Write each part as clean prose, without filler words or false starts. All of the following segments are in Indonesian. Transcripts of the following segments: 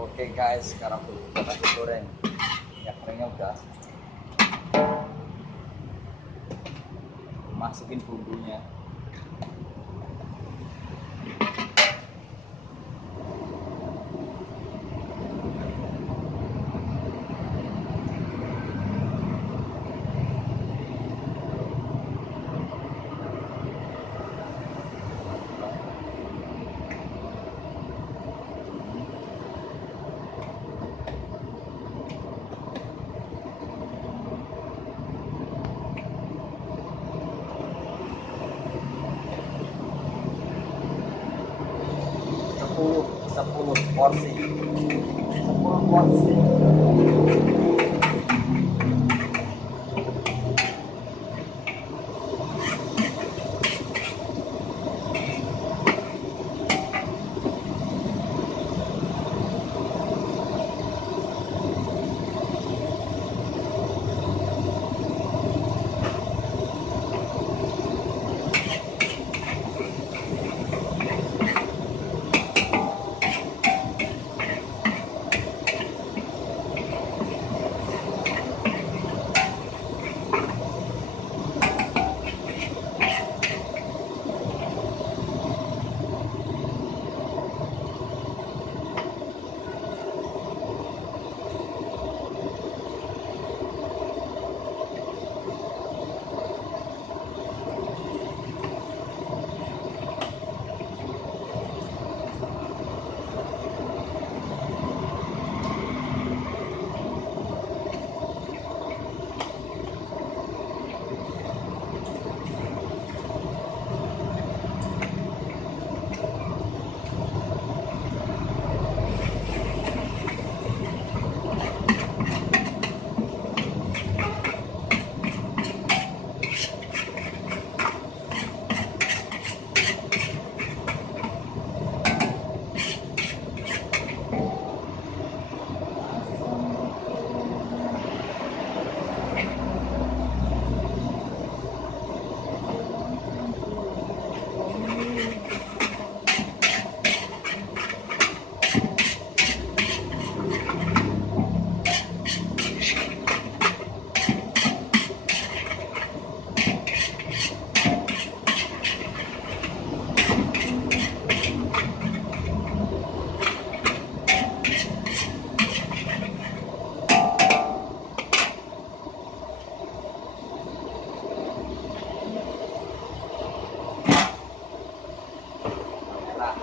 Oke guys, sekarang udah kasih goreng. Minyak gorengnya udah, masukin bumbunya. Sepuluh porsi, 10 porsi. Merah.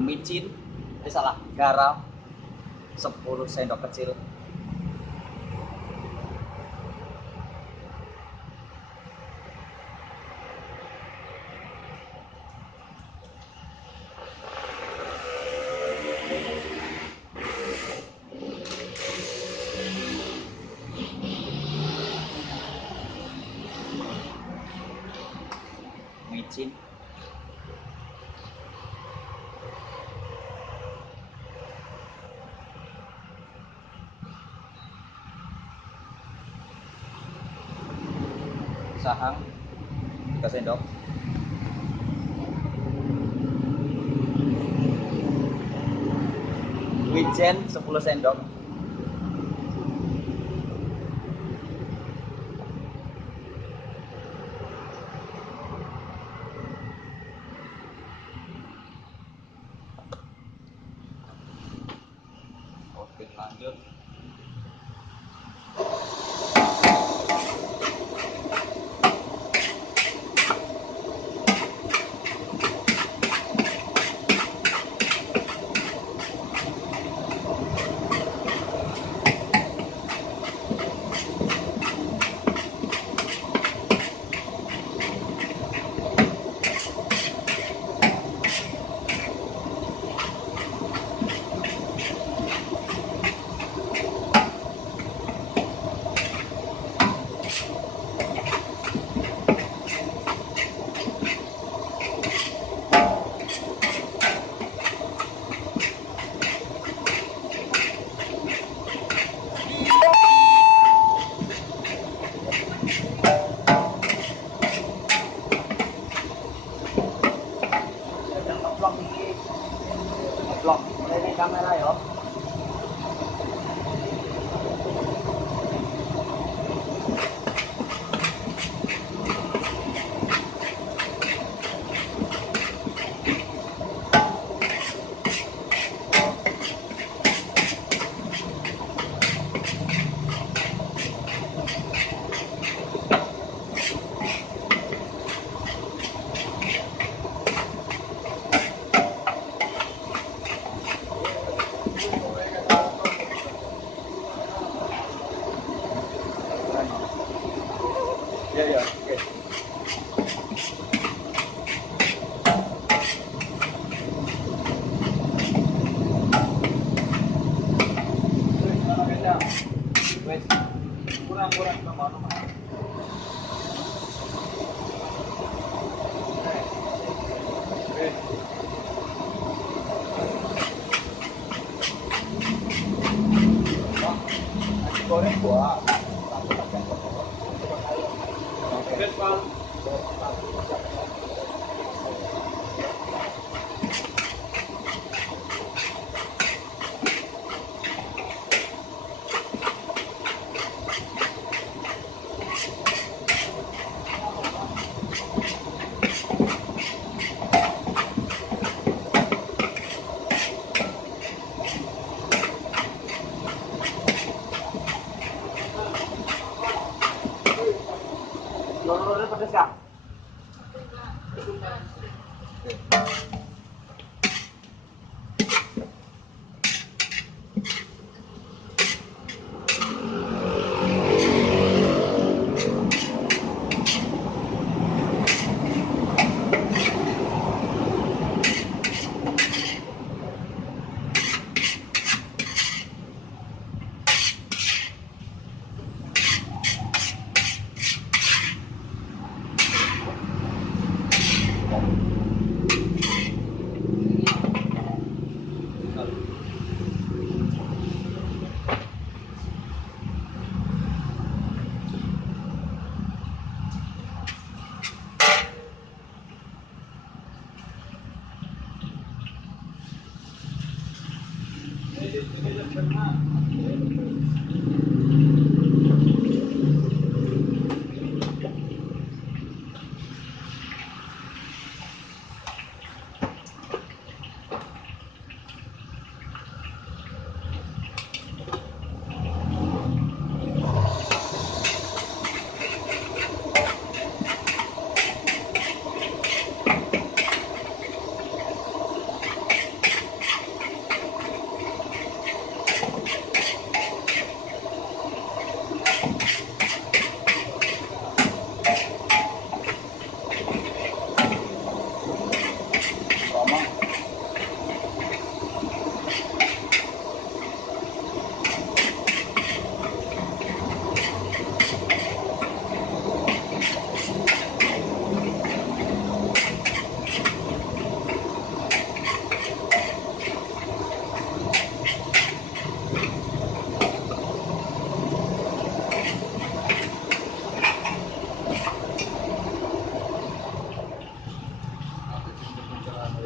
Micin, salah, garam 10 sendok kecil. Micin, sahang 3 sendok. Wijen 10 sendok. Oke, lanjut. Vlog iki. Vlog ini kamera ya. Iya ya, oke. Wes, kurang-kurang sama nomor. Wes. Nasi goreng dua, satu kacang telur, dua sayur. Oke. Wes, Bang. Satu kacang telur. Telur pedes kak?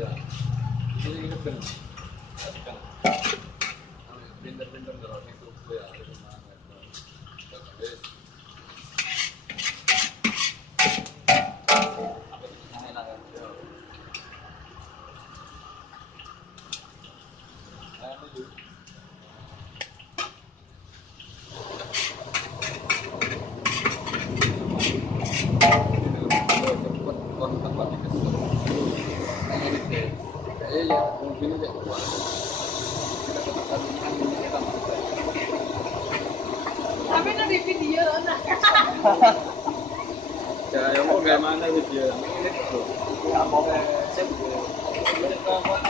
ya. Ini kan kan. Pinter-pinter kalau itu ya, itu mana itu. Terus apa itu enak kan? Ayam itu cepet kontak lagi kesel. Ini deh. Ya, mungkin aja. Kita tetap kan kita masuk. Tapi nanti video nah. Ya, yang mau kayak mana video yang ini tuh? Ya, mau cek gitu.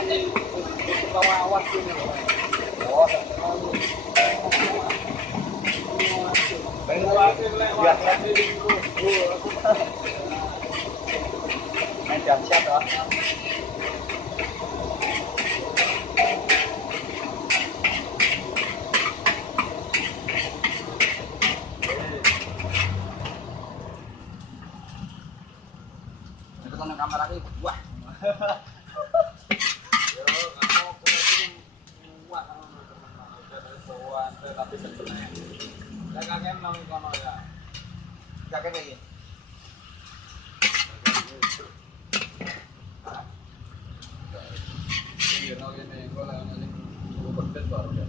Ini kalau di bawah awas ini loh. Oh, terlalu. Biasa ini aku. Jam siapa? Itu kan kamar lagi. Wah. Yo, kamu kemarin muat teman-teman tapi sebenarnya. Ya kakek mau kono ya. Kakek lagi. Ini, gue lah yang paling baru ya.